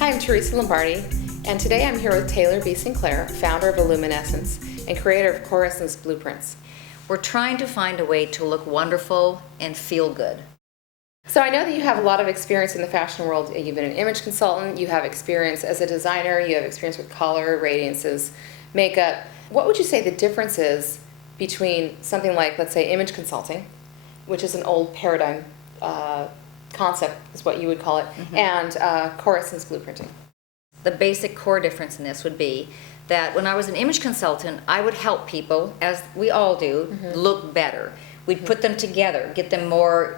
Hi, I'm Teresa Lombardi, and today I'm here with Taylor B. Sinclair, founder of Illuminescence and creator of Core Essence Blueprints. We're trying to find a way to look wonderful and feel good. So I know that you have a lot of experience in the fashion world. You've been an image consultant, you have experience as a designer, you have experience with color, radiances, makeup. What would you say the difference is between something like, let's say, image consulting, which is an old paradigm concept, is what you would call it, and Core Essence Blueprinting? The basic core difference in this would be that when I was an image consultant, I would help people, as we all do, look better. We'd put them together, get them more,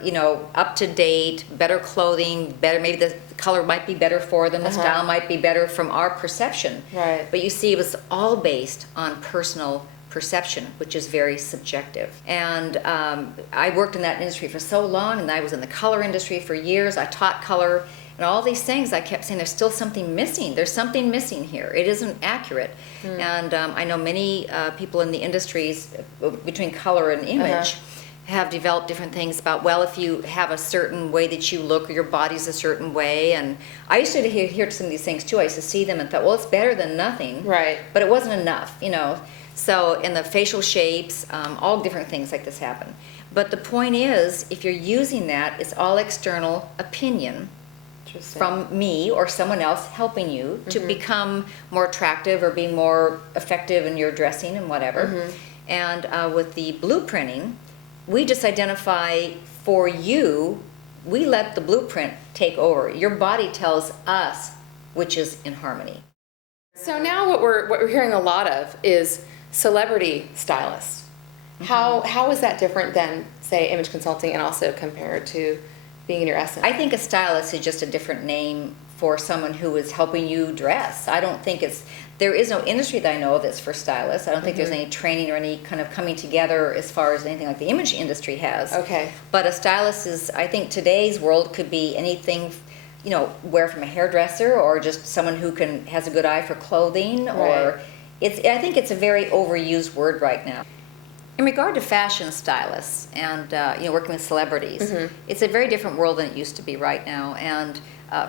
up to date, better clothing, better, maybe the color might be better for them, the style might be better from our perception. Right. But you see, it was all based on personal perception, which is very subjective. And I worked in that industry for so long, and I was in the color industry for years. I taught color, and all these things I kept saying, there's still something missing. There's something missing here. It isn't accurate. And I know many people in the industries between color and image have developed different things about, well, if you have a certain way that you look, or your body's a certain way. And I used to hear some of these things too. I used to see them and thought, well, it's better than nothing. Right. But it wasn't enough, So in the facial shapes, all different things like this happen. But the point is, if you're using that, it's all external opinion from me or someone else helping you to become more attractive or be more effective in your dressing and whatever. And with the blueprinting, we just identify for you, we let the blueprint take over. Your body tells us which is in harmony. So now what we're hearing a lot of is celebrity stylists. How is that different than, say, image consulting, and also compared to being in your essence? I think a stylist is just a different name for someone who is helping you dress. I don't think there is no industry that I know of that's for stylists. I don't think there's any training or any kind of coming together as far as anything like the image industry has. Okay. But a stylist is, I think today's world could be anything, wear from a hairdresser, or just someone who has a good eye for clothing, or I think it's a very overused word right now. In regard to fashion stylists and working with celebrities, it's a very different world than it used to be right now. And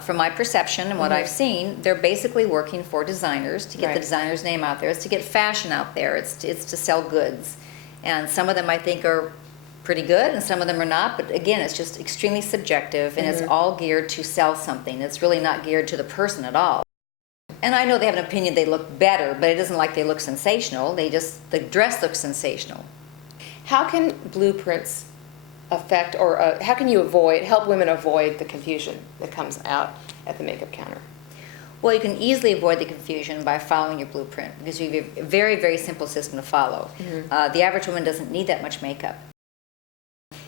from my perception and what I've seen, they're basically working for designers to get the designer's name out there. It's to get fashion out there. It's to sell goods. And some of them I think are pretty good, and some of them are not. But again, it's just extremely subjective, and it's all geared to sell something. It's really not geared to the person at all. And I know they have an opinion they look better, but it isn't like they look sensational. The dress looks sensational. How can blueprints affect, or how can you help women avoid the confusion that comes out at the makeup counter? Well, you can easily avoid the confusion by following your blueprint, because you have a very, very simple system to follow. The average woman doesn't need that much makeup.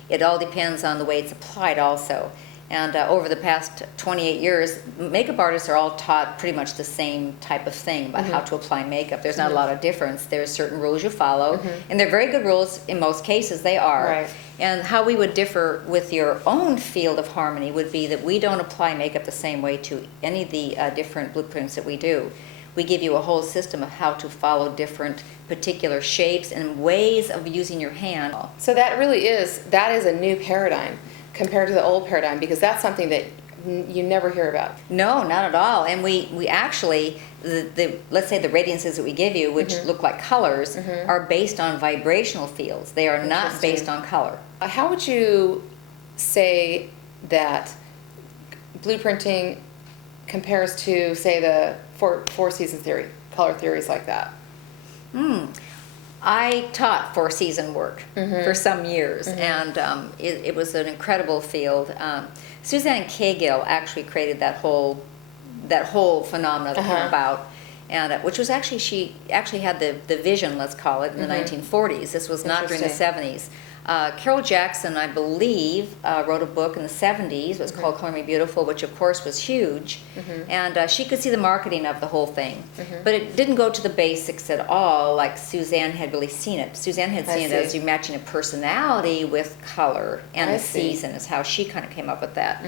It all depends on the way it's applied also. And over the past 28 years, makeup artists are all taught pretty much the same type of thing about how to apply makeup. There's not a lot of difference. There's certain rules you follow, and they're very good rules in most cases, they are. Right. And how we would differ with your own field of harmony would be that we don't apply makeup the same way to any of the different blueprints that we do. We give you a whole system of how to follow different particular shapes and ways of using your hand. So that is a new paradigm compared to the old paradigm, because that's something that you never hear about. No, not at all. And we actually, let's say the radiances that we give you, which look like colors, are based on vibrational fields. They are not based on color. How would you say that blueprinting compares to, say, the four seasons theory, color theories like that? I taught four-season work for some years, and it was an incredible field. Suzanne Cagill actually created that whole phenomenon that came about, and which was actually, she actually had the vision, let's call it, in the 1940s. This was not during the 70s. Carol Jackson, I believe, wrote a book in the 70s. It was called Color Me Beautiful, which of course was huge. And she could see the marketing of the whole thing. But it didn't go to the basics at all like Suzanne had really seen it. Suzanne had seen it as you matching a personality with color and the season is how she kind of came up with that.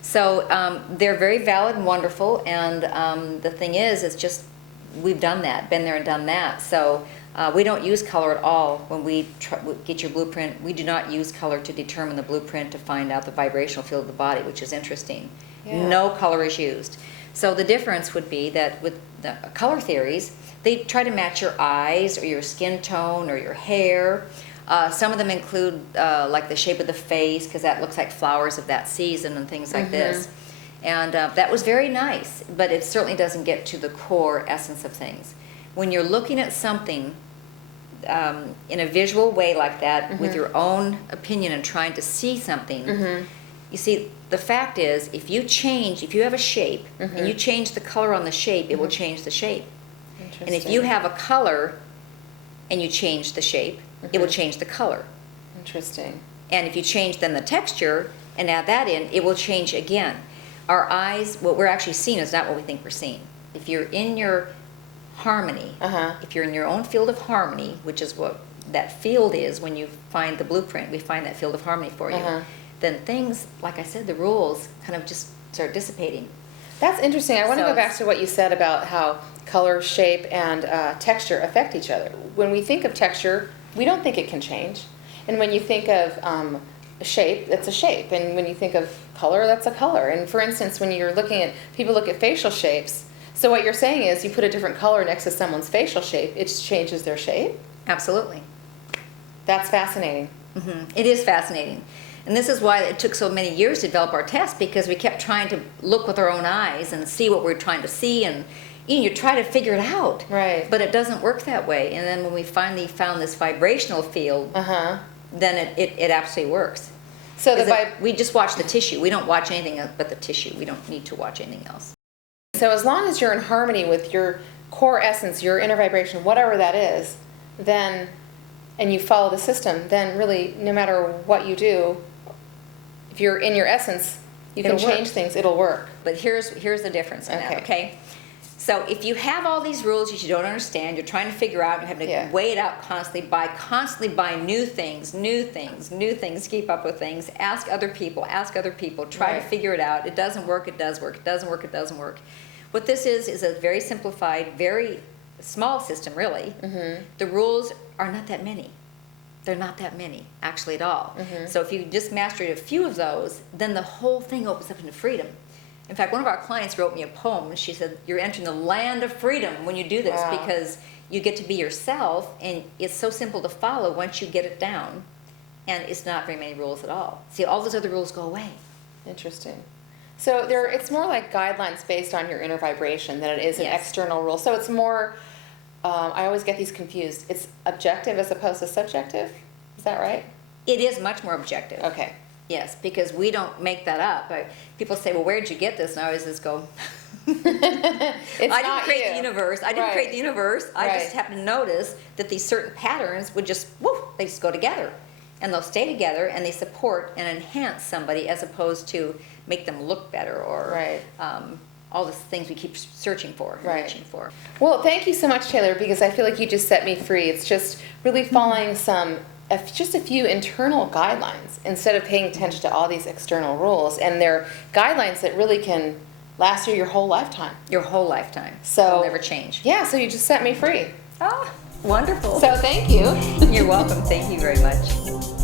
So they're very valid and wonderful. And the thing is, it's just, we've done that, been there and done that. So we don't use color at all when we get your blueprint. We do not use color to determine the blueprint to find out the vibrational field of the body, which is interesting. No color is used. So the difference would be that with the color theories, they try to match your eyes or your skin tone or your hair. Some of them include like the shape of the face, because that looks like flowers of that season and things like this. And that was very nice, but it certainly doesn't get to the core essence of things. When you're looking at something in a visual way like that, with your own opinion and trying to see something, you see, the fact is, if you have a shape and you change the color on the shape, it will change the shape. And if you have a color and you change the shape, it will change the color. Interesting. And if you change then the texture and add that in, it will change again. Our eyes, what we're actually seeing is not what we think we're seeing. If you're in your harmony, if you're in your own field of harmony, which is what that field is when you find the blueprint, we find that field of harmony for you, then things, like I said, the rules kind of just start dissipating. That's interesting. I want to So- go back to what you said about how color, shape, and texture affect each other. When we think of texture, we don't think it can change. And when you think of a shape, it's a shape. And when you think of color, that's a color. And for instance, when you're looking at, people look at facial shapes. So what you're saying is you put a different color next to someone's facial shape, it changes their shape? Absolutely. That's fascinating. It is fascinating. And this is why it took so many years to develop our test, because we kept trying to look with our own eyes and see what we're trying to see, and you try to figure it out. Right. But it doesn't work that way. And then when we finally found this vibrational field, then it absolutely works. So We just watch the tissue. We don't watch anything else but the tissue. We don't need to watch anything else. So as long as you're in harmony with your core essence, your inner vibration, whatever that is, then, and you follow the system, then really, no matter what you do, if you're in your essence, you can It'll work. change things, it'll work. But here's the difference in that, okay? So if you have all these rules that you don't understand, you're trying to figure out, you have to weigh it out constantly buy new things, keep up with things, ask other people, try to figure it out. It doesn't work, it does work, it doesn't work, it doesn't work. What this is a very simplified, very small system, really. The rules are not that many. They're not that many, actually, at all. So if you just mastered a few of those, then the whole thing opens up into freedom. In fact, one of our clients wrote me a poem, and she said, you're entering the land of freedom when you do this, because you get to be yourself, and it's so simple to follow once you get it down, and it's not very many rules at all. See, all those other rules go away. Interesting. So it's more like guidelines based on your inner vibration than it is an external rule. So it's more, I always get these confused. It's objective as opposed to subjective? Is that right? It is much more objective. Okay. Yes, because we don't make that up. People say, well, where did you get this? And I always just go, I didn't create the universe. I didn't create the universe. I just happened to notice that these certain patterns would just, they just go together. And they'll stay together, and they support and enhance somebody, as opposed to make them look better, or all the things we keep searching for, reaching for. Well, thank you so much, Taylor, because I feel like you just set me free. It's just really following just a few internal guidelines instead of paying attention to all these external rules. And they're guidelines that really can last you your whole lifetime. Your whole lifetime. So they'll never change. Yeah, so you just set me free. Oh, wonderful. So thank you. You're welcome. Thank you very much.